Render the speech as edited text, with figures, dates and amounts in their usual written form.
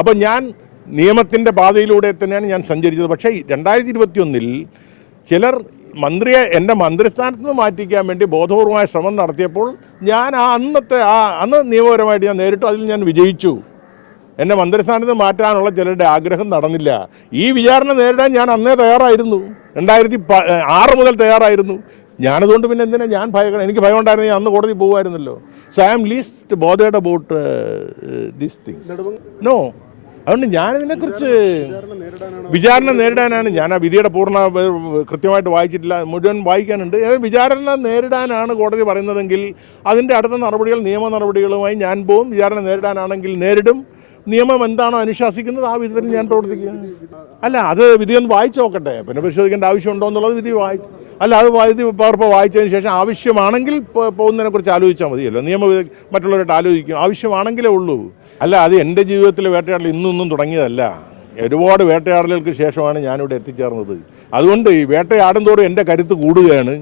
അപ്പോൾ ഞാൻ നിയമത്തിൻ്റെ പാതയിലൂടെ തന്നെയാണ് ഞാൻ സഞ്ചരിച്ചത്. പക്ഷേ 2021 ചിലർ മന്ത്രിയെ എൻ്റെ മന്ത്രിസ്ഥാനത്ത് നിന്ന് മാറ്റിക്കാൻ വേണ്ടി ബോധപൂർവമായ ശ്രമം നടത്തിയപ്പോൾ ഞാൻ അന്ന് നിയമപരമായിട്ട് ഞാൻ നേരിട്ടു, അതിൽ ഞാൻ വിജയിച്ചു. എന്നെ മന്ത്രിസ്ഥാനത്ത് മാറ്റാനുള്ള ചിലരുടെ ആഗ്രഹം നടന്നില്ല. ഈ വിചാരണ നേരിടാൻ ഞാൻ അന്നേ തയ്യാറായിരുന്നു, 2006 മുതൽ തയ്യാറായിരുന്നു. ഞാനതുകൊണ്ട് പിന്നെ എന്തിനാ ഞാൻ ഭയക്കണം? എനിക്ക് ഭയം ഉണ്ടായിരുന്നു, ഞാൻ അന്ന് കോടതി പോകുമായിരുന്നല്ലോ. So I am least bothered about these things. No, അതുകൊണ്ട് ഞാനിതിനെക്കുറിച്ച് വിചാരണ നേരിടാനാണ്. ഞാൻ ആ വിധിയുടെ കൃത്യമായിട്ട് വായിച്ചിട്ടില്ല, മുഴുവൻ വായിക്കാനുണ്ട്. വിചാരണ നേരിടാനാണ് കോടതി പറയുന്നതെങ്കിൽ അതിൻ്റെ അടുത്ത നടപടികൾ നിയമ നടപടികളുമായി ഞാൻ പോവും. വിചാരണ നേരിടാനാണെങ്കിൽ നേരിടും. നിയമം എന്താണോ അനുശാസിക്കുന്നത് ആ വിധത്തിൽ ഞാൻ പ്രവർത്തിക്കുക. അല്ല, അത് വിധി ഒന്ന് വായിച്ചു നോക്കട്ടെ, പിന്നെ പരിശോധിക്കേണ്ട ആവശ്യമുണ്ടോ എന്നുള്ളത് വിധി വായിച്ചു. അല്ല, അത് വിധി പകർപ്പ് വായിച്ചതിന് ശേഷം ആവശ്യമാണെങ്കിൽ പോകുന്നതിനെക്കുറിച്ച് ആലോചിച്ചാൽ മതിയല്ലോ. മറ്റുള്ളവരായിട്ട് ആലോചിക്കും, ആവശ്യമാണെങ്കിലേ ഉള്ളൂ. അല്ല, അത് എൻ്റെ ജീവിതത്തിലെ വേട്ടയാടൽ ഇന്നും തുടങ്ങിയതല്ല. ഒരുപാട് വേട്ടയാടലുകൾക്ക് ശേഷമാണ് ഞാനിവിടെ എത്തിച്ചേർന്നത്. അതുകൊണ്ട് ഈ വേട്ടയാടും തോറും എൻ്റെ കരുത്ത് കൂടുകയാണ്.